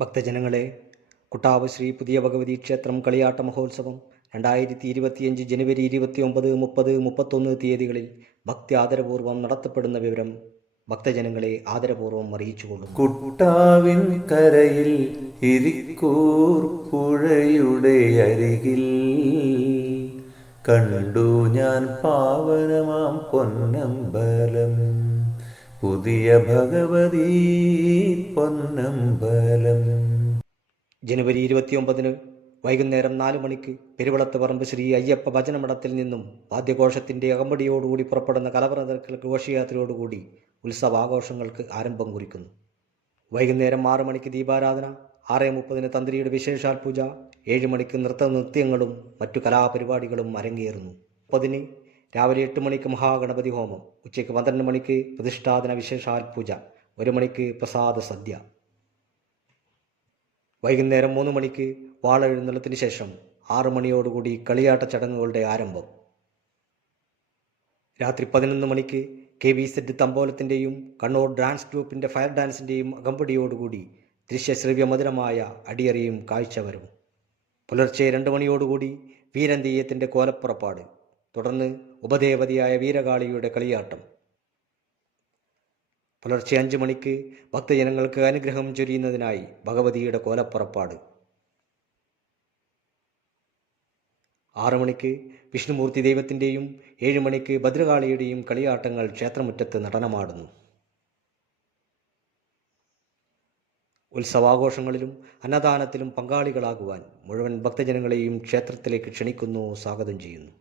ഭക്തജനങ്ങളെ, കുട്ടാവ് ശ്രീ പുതിയ ഭഗവതി ക്ഷേത്രം കളിയാട്ട മഹോത്സവം 2025 ജനുവരി 29, 30, 31 തീയതികളിൽ ഭക്തി ആദരപൂർവ്വം നടത്തപ്പെടുന്ന വിവരം ഭക്തജനങ്ങളെ ആദരപൂർവ്വം അറിയിച്ചുകൊള്ളുന്നു. കുട്ടാവിൻ കരയിൽ ഇരിക്കൂർ പുഴയുടെ അരികിൽ കണ്ടു ഞാൻ പാവനമാം പൊന്നമ്പലം, പുതിയ ഭഗവതി പൊന്നമ്പലം. ജനുവരി 29 വൈകുന്നേരം 4 മണിക്ക് പെരുവളത്ത് പറമ്പ് ശ്രീ അയ്യപ്പ ഭജനമഠത്തിൽ നിന്നും വാദ്യഘോഷത്തിൻ്റെ അകമ്പടിയോടുകൂടി പുറപ്പെടുന്ന കലവറ ഘോഷയാത്രയോടുകൂടി ഉത്സവാഘോഷങ്ങൾക്ക് ആരംഭം കുറിക്കുന്നു. വൈകുന്നേരം 6 മണിക്ക് ദീപാരാധന, 6:30 തന്ത്രിയുടെ വിശേഷാൽ പൂജ, 7 മണിക്ക് നൃത്യങ്ങളും മറ്റു കലാപരിപാടികളും അരങ്ങേറുന്നു. 30 രാവിലെ 8 മണിക്ക് മഹാഗണപതി ഹോമം, ഉച്ചയ്ക്ക് 12 മണിക്ക് പ്രതിഷ്ഠാദന വിശേഷാൽ പൂജ, 1 മണിക്ക് പ്രസാദ സദ്യ. വൈകുന്നേരം 3 മണിക്ക് വാളെഴുന്നള്ളത്തിന് ശേഷം 6 മണിയോടുകൂടി കളിയാട്ട ചടങ്ങുകളുടെ ആരംഭം. രാത്രി 11 മണിക്ക് KVZ തമ്പോലത്തിൻ്റെയും കണ്ണൂർ ഡാൻസ് ഗ്രൂപ്പിൻ്റെ ഫയർ ഡാൻസിൻ്റെയും അകമ്പടിയോടുകൂടി ദൃശ്യശ്രവ്യമധുരമായ അടിയറിയും കാഴ്ചവരവും. പുലർച്ചെ 2 മണിയോടുകൂടി വീരൻ തെയ്യത്തിൻ്റെ കോലപ്പുറപ്പാട്, തുടർന്ന് ഉപദേവതയായ വീരകാളിയുടെ കളിയാട്ടം. പുലർച്ചെ 5 മണിക്ക് ഭക്തജനങ്ങൾക്ക് അനുഗ്രഹം ചൊരിയുന്നതിനായി ഭഗവതിയുടെ കോലപ്പുറപ്പാട്. 6 മണിക്ക് വിഷ്ണുമൂർത്തി ദൈവത്തിൻ്റെയും 7 മണിക്ക് ഭദ്രകാളിയുടെയും കളിയാട്ടങ്ങൾ ക്ഷേത്രമുറ്റത്ത് നടനമാടുന്നു. ഉത്സവാഘോഷങ്ങളിലും അന്നദാനത്തിലും പങ്കാളികളാകുവാൻ മുഴുവൻ ഭക്തജനങ്ങളെയും ക്ഷേത്രത്തിലേക്ക് ക്ഷണിക്കുന്നു, സ്വാഗതം ചെയ്യുന്നു.